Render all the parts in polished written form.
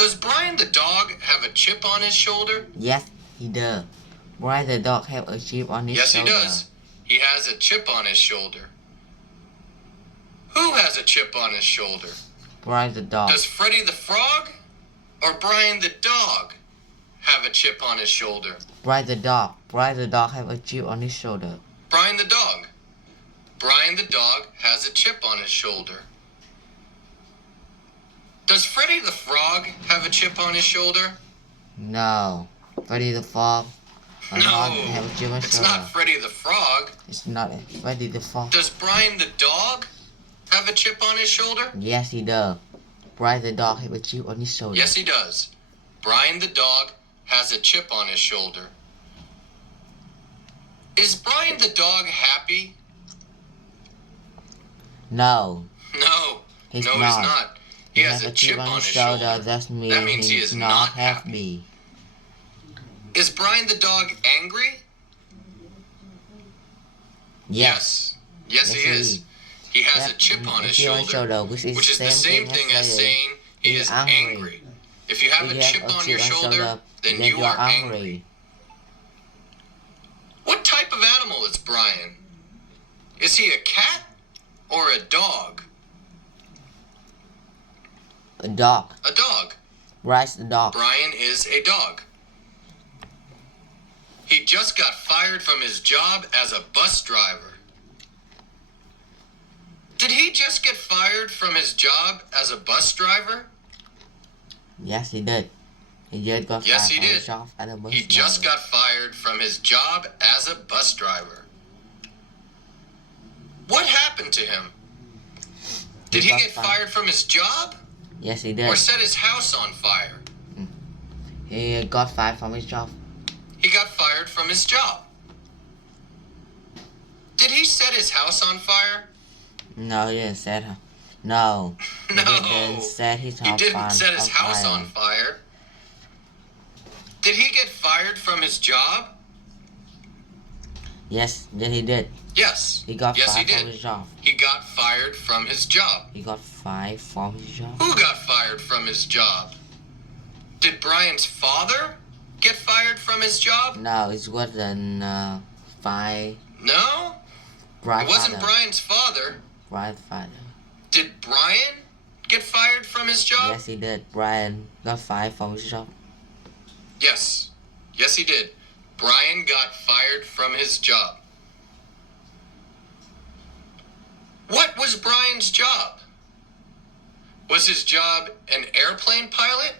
Does Brian the dog have a chip on his shoulder? Yes, he does. Brian the dog have a chip on his Yes, shoulder. he does. He has a chip on his shoulder. Who has a chip on his shoulder? Brian the dog. Does Freddy the frog or Brian the dog have a chip on his shoulder? Brian the dog. Brian the dog have a chip on his shoulder. Brian the dog. Brian the dog has a chip on his shoulder. Does Freddy the frog have a chip on his shoulder? No. Freddy the frog. No, have a chip on his it's shoulder. not Freddy the frog. It's not Freddy the frog. Does Brian the dog have a chip on his shoulder? Yes, he does. Brian the dog have a chip on his shoulder. Yes, he does. Brian the dog has a chip on his shoulder. Is Brian the dog happy? No. No. He's no, not. he's not. He has a chip on his shoulder. That means he is not happy. Is Brian the dog angry? Yes. Yes, he is. He has a chip on his shoulder, which is the same thing as saying he is angry. If you have a chip on your shoulder, then you are angry. What type of animal is Brian? Is he a cat or a dog? A dog. A dog. Brian's the dog. Brian is a dog. He just got fired from his job as a bus driver. Did he just get fired from his job as a bus driver? Yes, he did. He just got Yes, fired he from did. his job as a bus He just driver. got fired from his job as a bus driver. What happened to him? Did he get fired from his job? Yes, he did. Or set his house on fire? He got fired from his job. He got fired from his job. Did he set his house on fire? No, he didn't set her. No. No. He didn't set his house He didn't set his house fire. on fire. Did he get fired from his job? Yes, he did. Yes. He got Yes, he fired from did. his job. He got fired from his job. He got fired from his job. Who got fired from his job? Did Brian's father get fired from his job? No, it wasn't fired. No? Brian's It wasn't father. Brian's father. Brian's father. Did Brian get fired from his job? Yes, he did. Brian got fired from his job. Yes. Yes, he did. Brian got fired from his job. What was Brian's job? Was his job an airplane pilot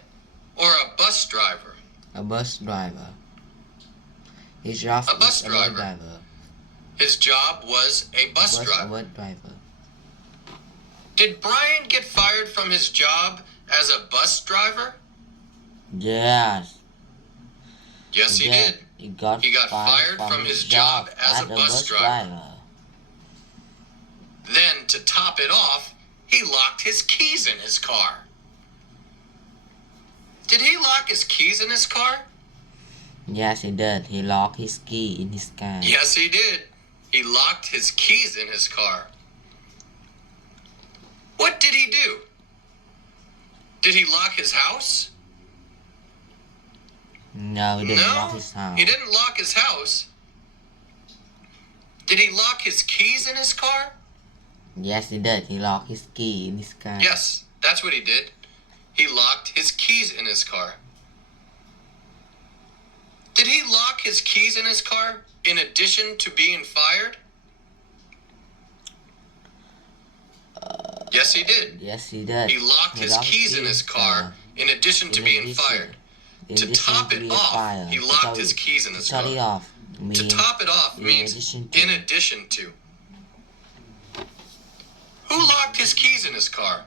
or a bus driver? A bus driver. His job A bus is driver. A bus driver. His job was a bus driver. A bus driver. Did Brian get fired from his job as a bus driver? Yes. Yes, he did. He got fired from his job as a bus driver. Then, to top it off, he locked his keys in his car. Did he lock his keys in his car? Yes, he did. He locked his key in his car. Yes, he did. He locked his keys in his car. What did he do? Did he lock his house? No, he didn't No, lock his house. he didn't lock his house. Did he lock his keys in his car? Yes, he did. He locked his key in his car. Yes, that's what he did. He locked his keys in his car. Did he lock his keys in his car in addition to being fired? Yes, he did. Yes, he did. He locked his keys in his car in addition to being fired. To top it off, he locked his keys in his car. To top it off means in addition to. Who locked his keys in his car?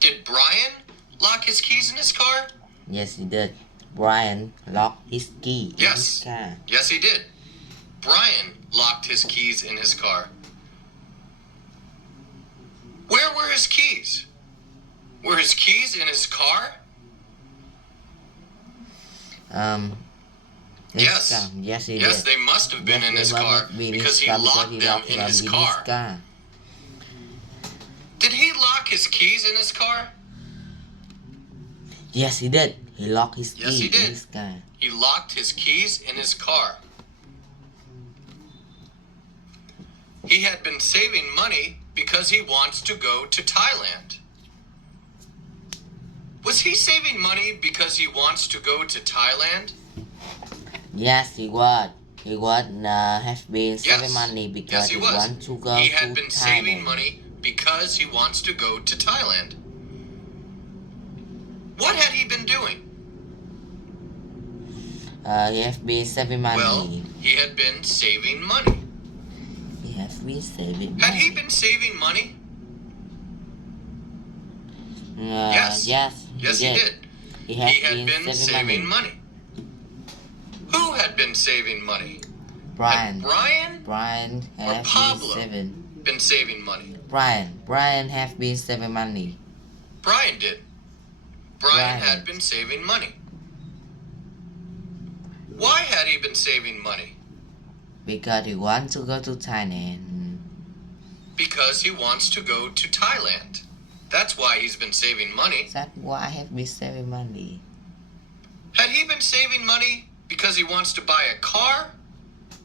Did Brian lock his keys in his car? Yes, he did. Brian locked his key in Yes. his car. Yes, he did. Brian locked his keys in his car. Where were his keys? Were his keys in his car? Yes. Yes, he Yes, did. they must have been in his car because he locked them in his car. Did he lock his keys in his car? Yes, he did. He locked his Yes, key he in did. his car. He locked his keys in his car. He had been saving money because he wants to go to Thailand. Was he saving money because he wants to go to Thailand? Yes, he was. He was has been saving Yes. money because Yes, he was. wants to go He to had been saving Thailand. money because he wants to go to Thailand. What had he been doing? He has been saving money. Well, he had been saving money. He has been saving money. Had he been saving money? Yes. Yes, Yes, he did. He He has had been saving money. Who had been saving money? Brian. Had Brian or has Pablo been saving. been saving money? Brian has been saving money. Brian did. Brian had been saving money. Why had he been saving money? Because he wants to go to Thailand. Because he wants to go to Thailand. That's why he's been saving money. That's why I have been saving money. Had he been saving money because he wants to buy a car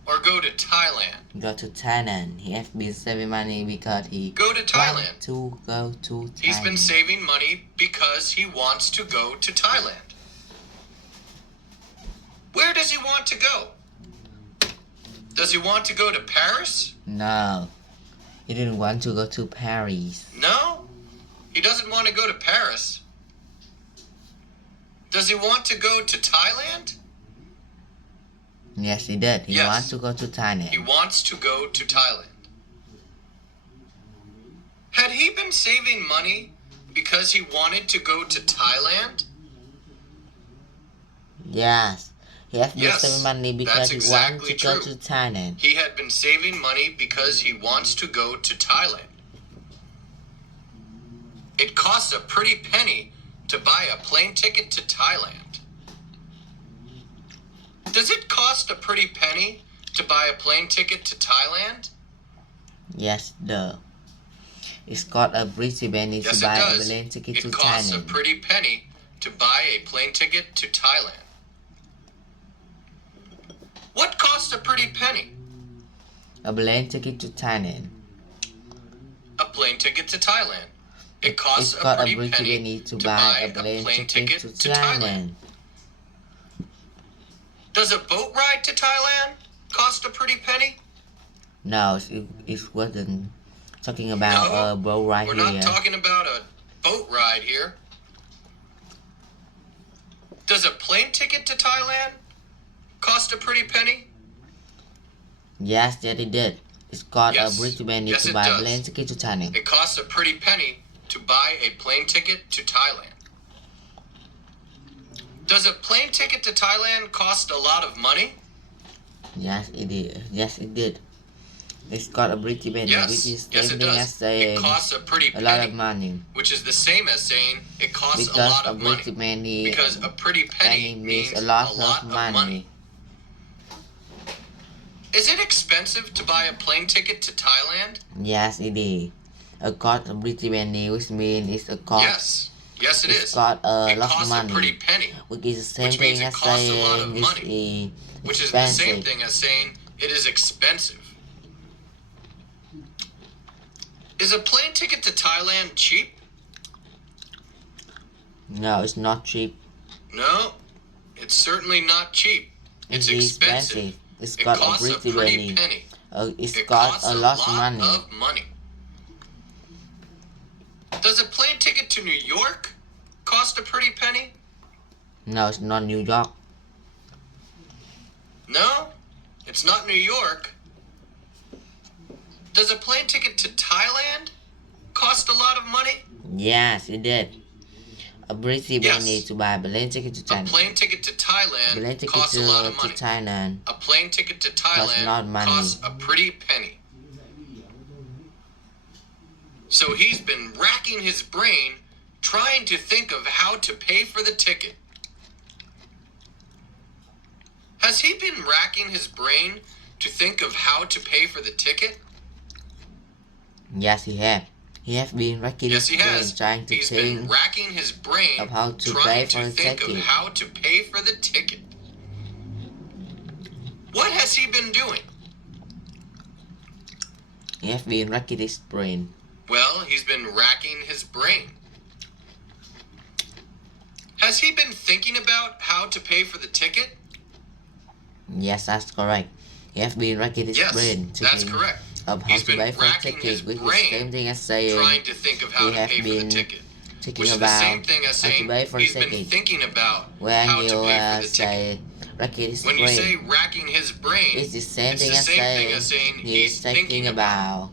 or go to Thailand? Go to Thailand. He has been saving money because he Go to Thailand. wants to go to Thailand. He's been saving money because he wants to go to Thailand. Where does he want to go? Does he want to go to Paris? No. He didn't want to go to Paris. No, he doesn't want to go to Paris. Does he want to go to Thailand? Yes, he did. He Yes. wants to go to Thailand. He wants to go to Thailand. Had he been saving money because he wanted to go to Thailand? Yes. He has been Yes, saving money because that's he exactly wants to go true. to Thailand. He had been saving money because he wants to go to Thailand. It costs a pretty penny to buy a plane ticket to Thailand. Does it cost a pretty penny to buy a plane ticket to Thailand? Yes, duh. It's got a pretty penny Yes, to it buy a does. plane ticket to It costs a Thailand. pretty penny to buy a plane ticket to Thailand. What costs a pretty penny? A plane ticket to Thailand. A plane ticket to Thailand. It costs It's got a a pretty pretty penny penny to buy a plane ticket to Thailand. Does a boat ride to Thailand cost a pretty penny? No, it wasn't talking about No, a boat right We're here. not talking about a boat ride here. Does a plane ticket to Thailand cost a pretty penny? Yes, it did. It's got Yes. a pretty penny Yes, to it buy a does. plane ticket to Thailand. It costs a pretty penny to buy a plane ticket to Thailand. Does a plane ticket to Thailand cost a lot of money? Yes, it did. Yes, it did. It's got a pretty penny, Yes. which is Yes, same it thing does. as saying It costs a pretty a lot of penny, money. which is the same as saying it costs a Because lot a of pretty money. penny, Because a pretty penny means a lot of money. Is it expensive to buy a plane ticket to Thailand? Yes, it is. A cost a pretty penny, which means it's a cost. Yes. Yes, it It's is. got a It lot of costs a pretty money, penny, which is the same which means thing it as costs a lot of saying money, it's which is the same expensive. thing as saying it is expensive. Is a plane ticket to Thailand cheap? No, it's not cheap. No, it's certainly not cheap. It's expensive. It's It got a costs a pretty pretty penny. penny. It's It got costs a lot of money. of money. Does a plane ticket to New York cost a pretty penny? No, it's not New York. No, it's not New York. Does a plane ticket to Thailand cost a lot of money? Yes, it did. A pretty Yes. penny to buy a plane ticket to A Thailand. plane ticket to Plane Thailand ticket costs a lot of to money. Thailand. A plane ticket to not Thailand money. costs a pretty penny. So he's been racking his brain trying to think of how to pay for the ticket. Has he been racking his brain to think of how to pay for the ticket? Yes, he had. He has been racking Yes, his he brain has. trying to He's been think racking his brain of how to pay trying for to the think of ticket. how to pay for the ticket. What has he been doing? He has been racking his brain. Well, he's been racking his brain. Has he been thinking about how to pay for the ticket? Yes, that's correct. He has been racking his brain to that's think correct. of how He's to been pay for the racking his ticket, which is the brain same thing as saying trying to think of how he to has pay for the been ticket. thinking Which is the about same thing as how to saying pay for the he's been ticket. thinking about When how you to pay for the ticket. say racking his When brain, you say racking his brain, it's the same it's thing the as same saying he's thinking thinking about. about.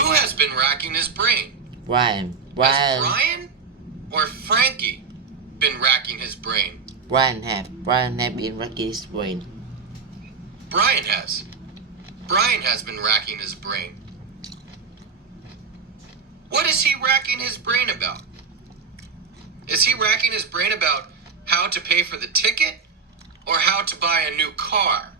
Who has been racking his brain? Brian. Has Brian or Frankie been racking his brain? Brian have been racking his brain. Brian has. Brian has been racking his brain. What is he racking his brain about? Is he racking his brain about how to pay for the ticket or how to buy a new car?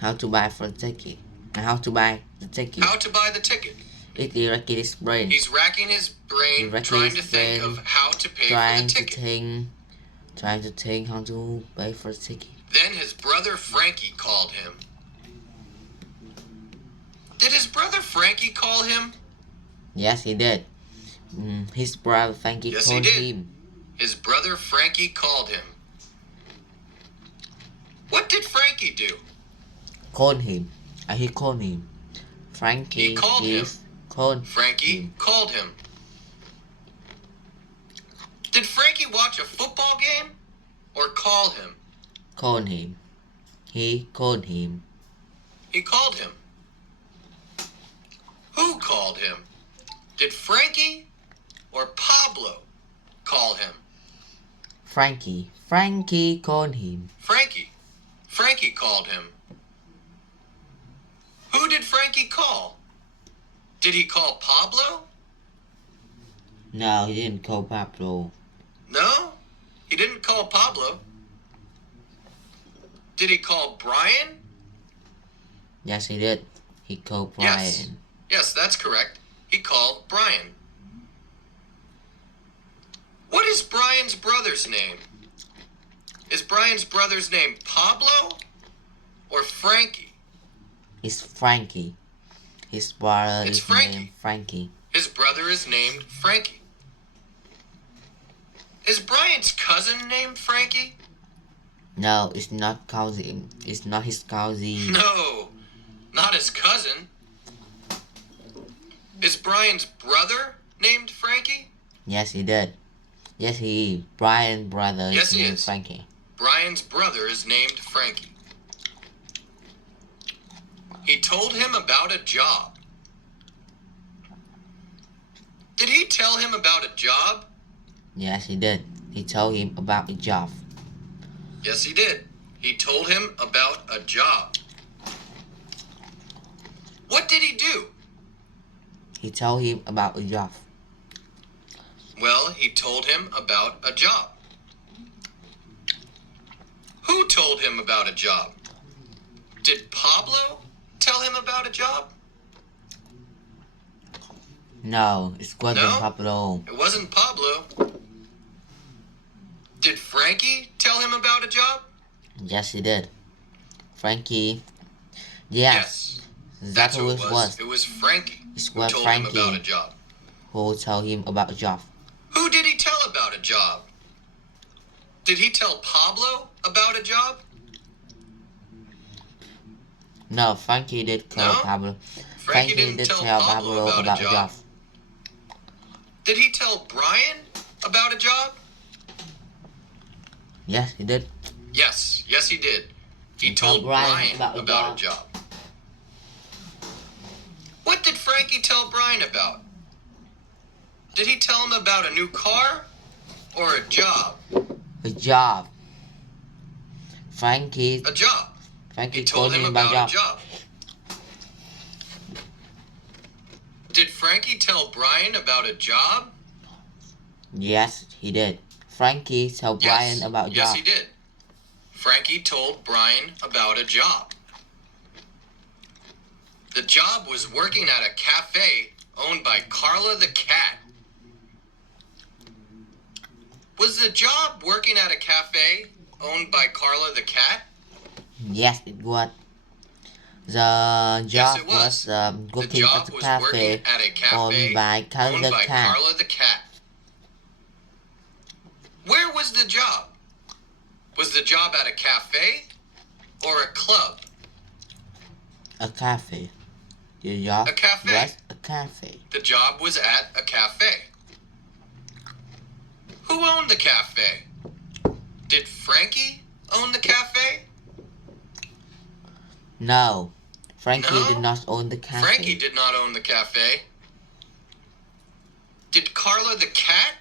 How to buy for the ticket. And how to buy the ticket. How to buy the ticket. He's racking his brain. He's racking his brain trying to think of how to pay for the ticket. Trying to think how to pay for the ticket. Then his brother Frankie called him. Did his brother Frankie call him? Yes, he did. His brother Frankie called him. His brother Frankie called him. What did Frankie do? Called him. He called him. Frankie called him. Frankie called him. Did Frankie watch a football game or call him? Called him. He called him. He called him. Who called him? Did Frankie or Pablo call him? Frankie. Frankie called him. Frankie called him. Who did Frankie call? Did he call Pablo? No, he didn't call Pablo. No, he didn't call Pablo. Did he call Brian? Yes, he did. He called Brian. Yes, that's correct. He called Brian. What is Brian's brother's name? Is Brian's brother's name Pablo or Frankie? It's Frankie. His brother is named Frankie. His brother is named Frankie. Is Brian's cousin named Frankie? No, it's not cousin. It's not his cousin. No, not his cousin. Is Brian's brother named Frankie? Yes, he did. Yes, he is. Brian's brother is named Frankie. Brian's brother is named Frankie. He told him about a job. Did he tell him about a job? Yes, he did. He told him about a job. Yes, he did. He told him about a job. What did he do? He told him about a job. Well, he told him about a job. Who told him about a job? Did Pablo tell him about a job? No, it wasn't Pablo. It wasn't Pablo. Did Frankie tell him about a job? Yes, he did. Frankie. Yes. That's who it was. It was Frankie who told him about a job. Who told him about a job? Who did he tell about a job? Did he tell Pablo about a job? No, Frankie did tell Pablo. Frankie didn't tell Pablo about a job. Did he tell Brian about a job? Yes, he did. Yes, he did. He told Brian about a job. What did Frankie tell Brian about? Did he tell him about a new car or a job? A job. Frankie. A job. Frankie told him about a job. Did Frankie tell Brian about a job? Yes, he did. Frankie told Brian about a job. Yes, he did. Frankie told Brian about a job. The job was working at a cafe owned by Carla the cat. Was the job working at a cafe owned by Carla the cat? Yes, it was. The job Yes, it was. working The at job a was working cafe at a cafe owned by Carla owned the by cat. Carla the cat. Where was the job? Was the job at a cafe or a club? A cafe. The job A cafe. was a cafe. The job was at a cafe. Who owned the cafe? Did Frankie own the cafe? No, Frankie No? did not own the cafe. Frankie did not own the cafe. Did Carla the cat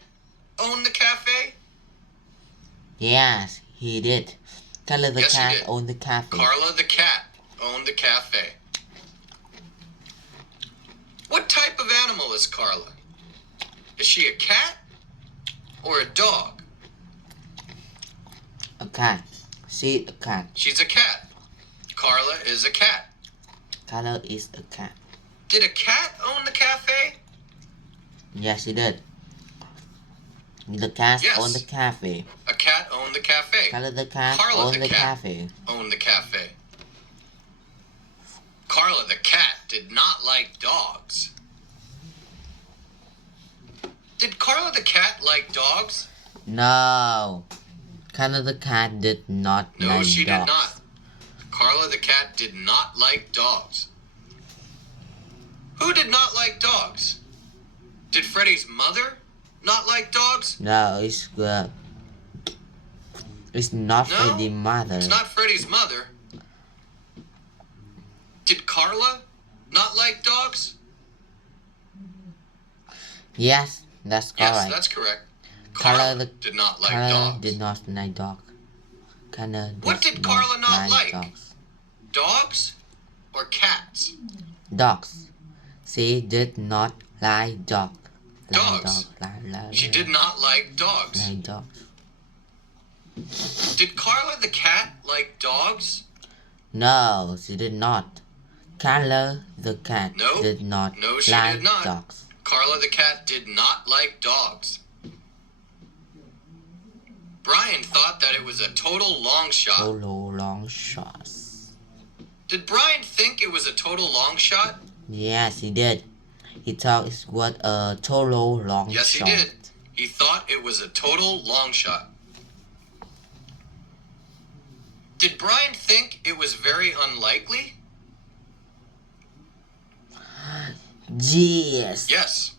own the cafe? Yes, he did. Carla the Yes, he cat did. owned the cafe. Carla the cat owned the cafe. What type of animal is Carla? Is she a cat or a dog? A cat. She's a cat. She's a cat. Carla is a cat. Carla is a cat. Did a cat own the cafe? Yes, he did. The cat Yes. owned the cafe. A cat owned the cafe. Carla the cat Carla owned the the cat cafe. owned the cafe. Carla the cat did not like dogs. Did Carla the cat like dogs? No, Carla the cat did not No, like she dogs. did not. Carla the cat did not like dogs. Who did not like dogs? Did Freddie's mother not like dogs? No, it's not No, Freddie's mother. It's not Freddie's mother. Did Carla not like dogs? Yes, that's correct. Yes, that's correct. Carla did not like Carla dogs. did not like dog. Carla What did Carla not like? dogs. Dogs or cats? Dogs. She did not like dog. Dogs. She did not like dogs. Like dogs. Did Carla the cat like dogs? No, she did not. Carla the cat No. did not No, she like did not. dogs. Carla the cat did not like dogs. Brian thought that it was a total long shot. Total long shots. Did Brian think it was a total long shot? Yes, he did. He thought it was a total long Yes, shot. he did. He thought it was a total long shot. Did Brian think it was very unlikely? Yes. Yes.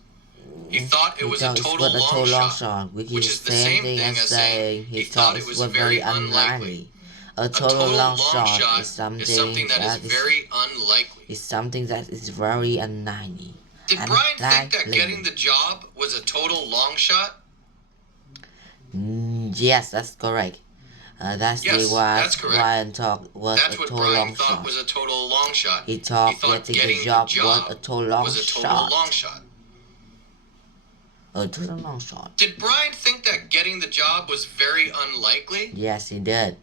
He thought it was a thought total it was long shot, shot, which is is the same thing as saying he thought it was very unlikely. A A total long shot is something that is very unlikely. is something that is very unlikely. Did Brian think that Unlikely. getting the job was a total long shot? Yes, that's correct. That's Yes, the why that's correct. Brian thought was That's a what total Brian long thought shot. was a total long shot. He thought getting getting the job was a total long was a total shot. long shot. A total long shot. Did Brian think that getting the job was very unlikely? Yes, he did.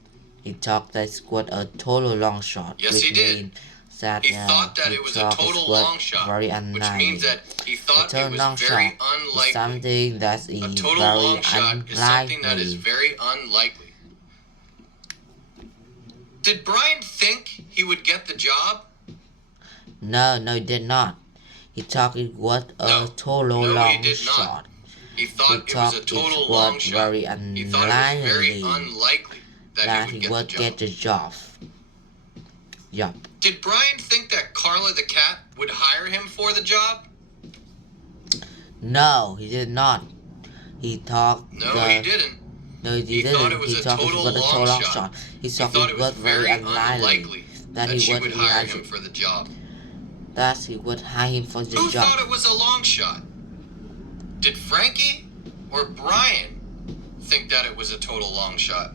He thought that it was a total long shot. Yes, which he did. means That, He thought that he it was a thought total was long shot, very which unlikely. means that he A thought total it was long very shot is unlikely. something that is A total very long shot is something that is unlikely. very unlikely. Did Brian think he would get the job? No, he did not. He thought it was a No. total No, he long did not. shot. He thought it was thought a it total was long shot. very He thought it was very unlikely unlikely that that he he would would get the job. get the job. Yup. Did Brian think that Carla the cat would hire him for the job? No, he did not. He thought No, the, he didn't. No, he He didn't. thought it was he a thought it total was a long total long shot. shot. He He thought it was very unlikely that he she would would hire him for the job. that he would hire him for the Who job. thought it was a long shot? Did Frankie or Brian think that it was a total long shot?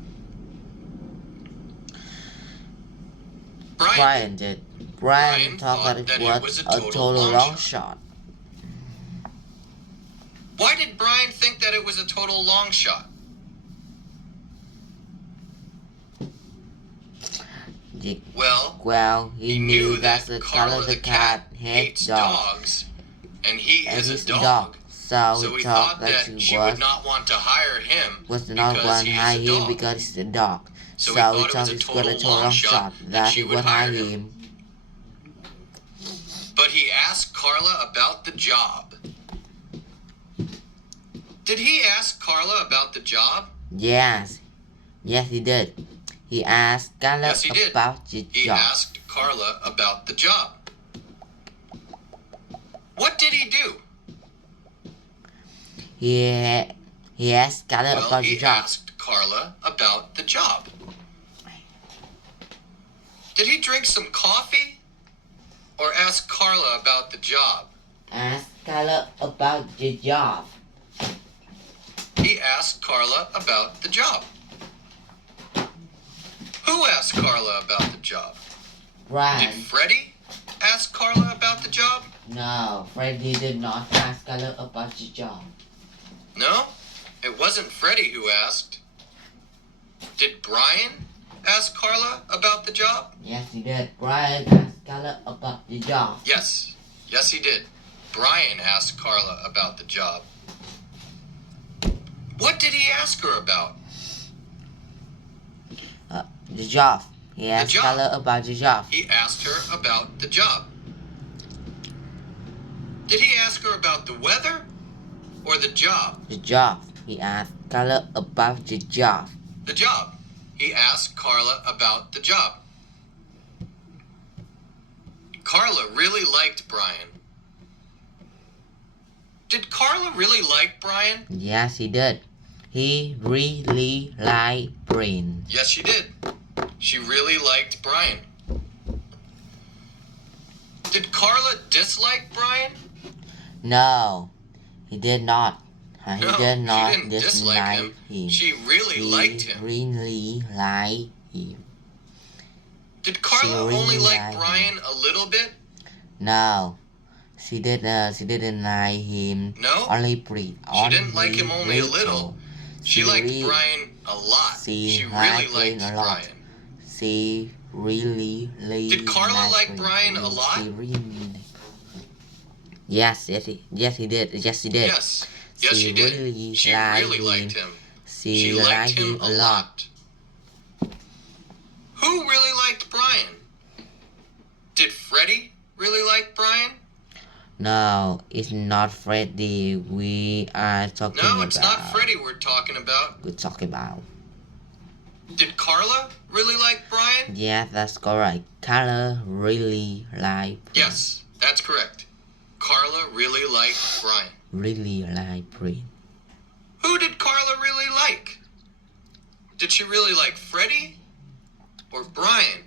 Brian did. Brian thought that it was a total long shot. Why did Brian think that it was a total long shot? Well, he knew that the Carla the cat hates dogs, and he is a a dog. So he thought that she would not want to hire him because he is a dog. because he's a dog. So he thought it was a total long shot that she would hire him. But he asked Carla about the job. Did he ask Carla about the job? Yes, he did. He asked Carla Yes, he did. about the job. He asked Carla about the job. What did he do? He asked Carla about the He job. asked Carla about the job. Did he drink some coffee or ask Carla about the job? Ask Carla about the job. He asked Carla about the job. Who asked Carla about the job? Brian. Did Freddie ask Carla about the job? No, Freddie did not ask Carla about the job. No, it wasn't Freddie who asked. Did Brian ask Carla about the job? Yes, he did. Brian asked Carla about the job. Yes, he did. Brian asked Carla about the job. What did he ask her about? The job. He asked job. Carla about the job. He asked her about the job. Did he ask her about the weather or the job? The job. He asked Carla about the job. The job. He asked Carla about the job. Carla really liked Brian. Did Carla really like Brian? Yes, he did. He really liked Brian. Yes, she did. She really liked Brian. Did Carla dislike Brian? No, he did not. He No, did not she didn't dislike him. She really liked him. Really liked him. Did Carla really only like liked Brian a little bit? No, she didn't like him. No? Only Brian. She didn't like him only a little. She liked Brian a lot. She really liked Brian. She really Did Carla like Brian a lot? Yes, he did. Yes, he did. Yes, she did. She really liked him. She liked him a lot. Who really liked Brian? Did Freddie really like Brian? No, it's not Freddie. We are talking about. No, it's not Freddie we're talking about. We're talking about. Did Carla really like Brian? Yes, that's correct. Carla really liked Brian. Yes, that's correct. Carla really liked Brian. Really liked Brian. Who did Carla really like? Did she really like Freddie or Brian?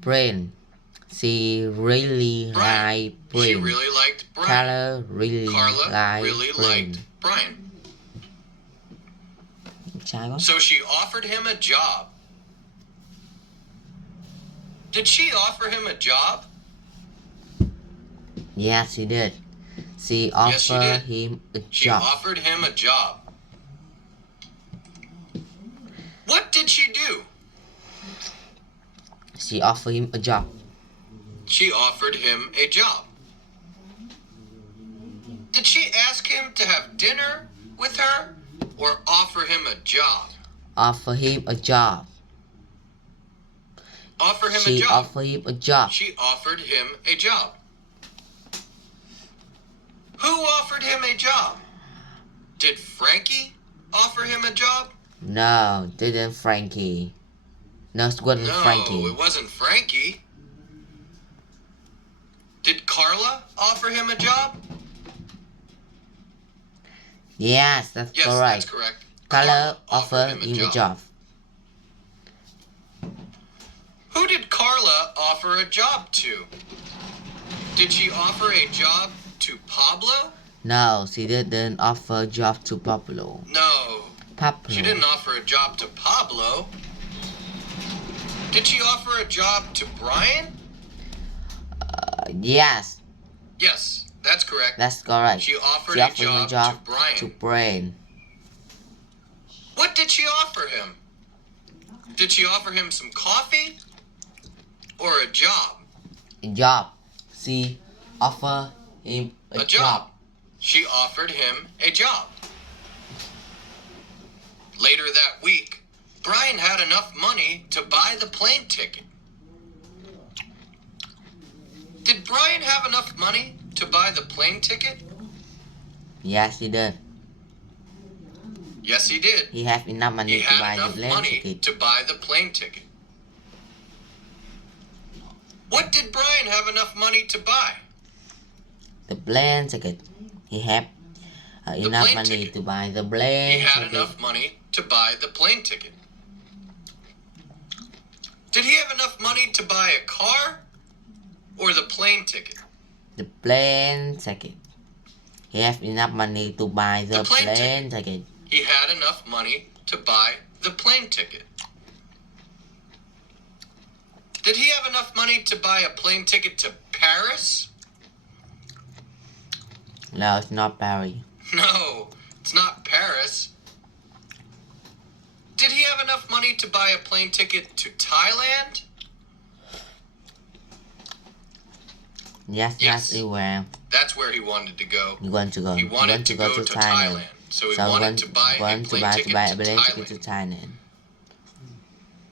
Brian. She really liked Brian. She really liked Brian. Carla really liked Brian. So she offered him a job. Did she offer him a job? Yes, she did. She offered him a job. She offered him a job. What did she do? She offered him a job. She offered him a job. Did she ask him to have dinner with her or offer him a job? Offer him a job. Offer him She a job. offered him a job. She offered him a job. Who offered him a job? Did Frankie offer him a job? No, didn't Frankie. No, it wasn't Frankie. No, it wasn't Frankie. Did Carla offer him a job? Yes, that's Yes, correct. that's correct. Carla offered him a job. Who did Carla offer a job to? Did she offer a job to Pablo? No, she didn't offer a job to Pablo. No, she didn't offer a job to Pablo. Did she offer a job to Brian? Yes. Yes, that's correct. That's correct. She offered a job to Brian. What did she offer him? Did she offer him some coffee? or a job? A job. She offered him a job. She offered him a job. Later that week, Brian had enough money to buy the plane ticket. Did Brian have enough money to buy the plane ticket? Yes, he did. Yes, he did. He had enough money He to had buy the enough plane money ticket. to buy the plane ticket. What did Brian have enough money to buy? The plane ticket. He had enough plane money ticket. to buy the plane He had ticket. enough money to buy the plane ticket. Did he have enough money to buy a car or the plane ticket? The plane ticket. He had enough money to buy the plane ticket. He had enough money to buy the plane ticket. Did he have enough money to buy a plane ticket to Paris? No, it's not Paris. No, it's not Paris. Did he have enough money to buy a plane ticket to Thailand? Yes, he went. That's where he wanted to go. He wanted to go. He wanted to go to Thailand. So he wanted to buy a plane ticket to Thailand.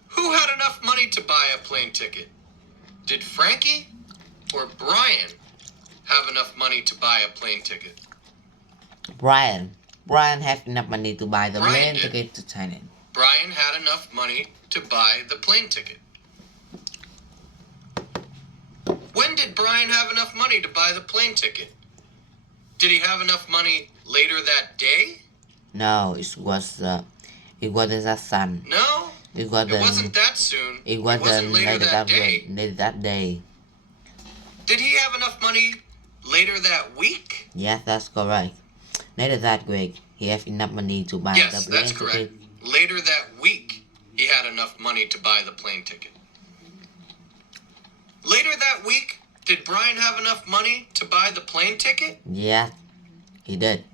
Who had enough money to buy a plane ticket? Did Frankie or Brian have enough money to buy a plane ticket? Brian. Brian had enough money to buy the Brian plane did. ticket to Thailand. Brian had enough money to buy the plane ticket. When did Brian have enough money to buy the plane ticket? Did he have enough money later that day? No, it wasn't that soon. No, It it wasn't that soon. It wasn't later that day. Later that day. Did he have enough money later that week? Yes, that's correct. Later that week, he had enough money to buy Yes, the plane that's correct. ticket. Later that week, he had enough money to buy the plane ticket. Later that week, did Brian have enough money to buy the plane ticket? Yes, he did.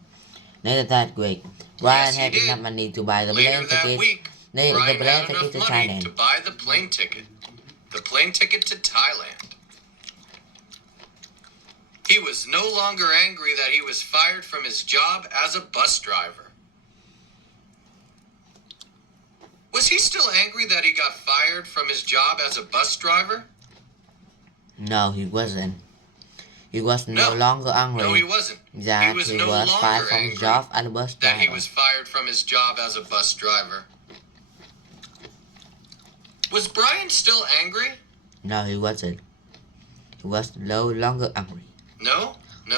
Later that week, Brian Yes, he had did. enough money to buy the Later plane that ticket. week, The Brian plane had ticket enough to money Thailand. to buy the plane ticket. The plane ticket to Thailand. He was no longer angry that he was fired from his job as a bus driver. Was he still angry that he got fired from his job as a bus driver? No, he wasn't. He was no longer angry. No, he wasn't. That He was no fired longer from his angry job as a bus that driver. he was fired from his job as a bus driver. Was Brian still angry? No, he wasn't. He was no longer angry. No,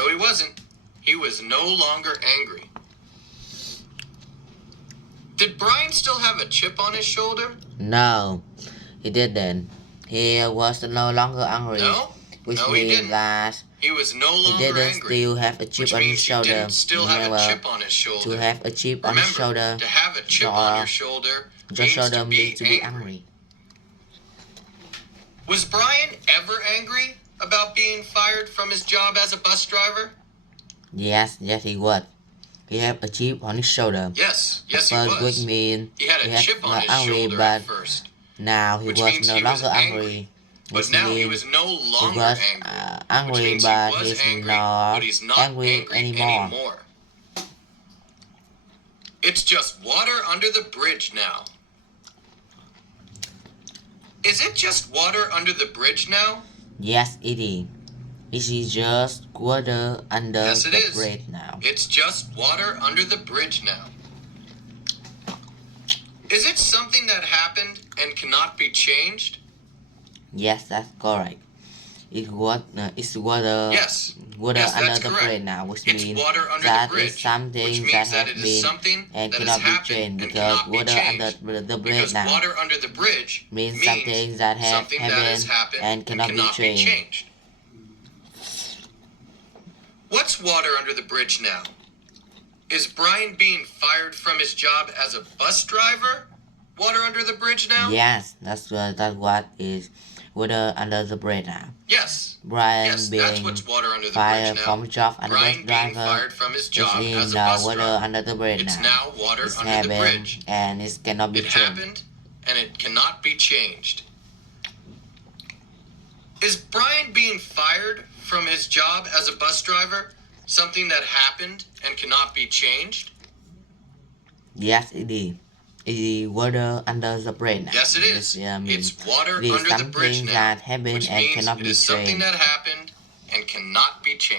he wasn't. He was no longer angry. Did Brian still have a chip on his shoulder? No, he didn't. He was no longer angry. No, which he means didn't. that He was no he longer didn't angry. still have a chip Which on his means he shoulder. didn't still have a Remember, chip on his shoulder. to have a chip on his shoulder, Remember, to have a chip on your shoulder your means shoulder to be means to be angry. angry. Was Brian ever angry about being fired from his job as a bus driver? Yes, he was. He had a chip on his shoulder. Yes, he Which was. means He had a chip on his angry, shoulder but at first. now he Which was means no he was longer angry. angry. But Which now he means was no he longer was angry. Which angry, means but he was he's angry, not but he's not angry angry anymore. It's just water under the bridge now. Is it just water under the bridge now? Yes, it is. It is just water under Yes, it the is. bridge now. It's just water under the bridge now. Is it something that happened and cannot be changed? Yes, that's correct. It's water Yes. water Yes, under that's the correct. bridge now, which It's means water under that the bridge, is something which that means that has it is been something and that has cannot be happened changed and because cannot be water changed. under the bridge Because now water under the bridge means something that has something that has happened and cannot be changed. What's water under the bridge now? Is Brian being fired from his job as a bus driver? Water under the bridge now? Yes, that's what is water under the bridge now. Yes. Brian Yes, being that's what's water under the fired bridge from now. his job as a bus Brian being driver fired from his job is as in a bus water driver. under the bridge It's now. now water It's under the happened bridge. and it cannot be It changed. happened and it cannot be changed. Is Brian being fired from his job as a bus driver something that happened and cannot be changed? Yes, it is. It is water under the bridge now. Yes, it is. Means It's water it is under the bridge something now, that happened which and means cannot it be is something changed. that happened and cannot be changed.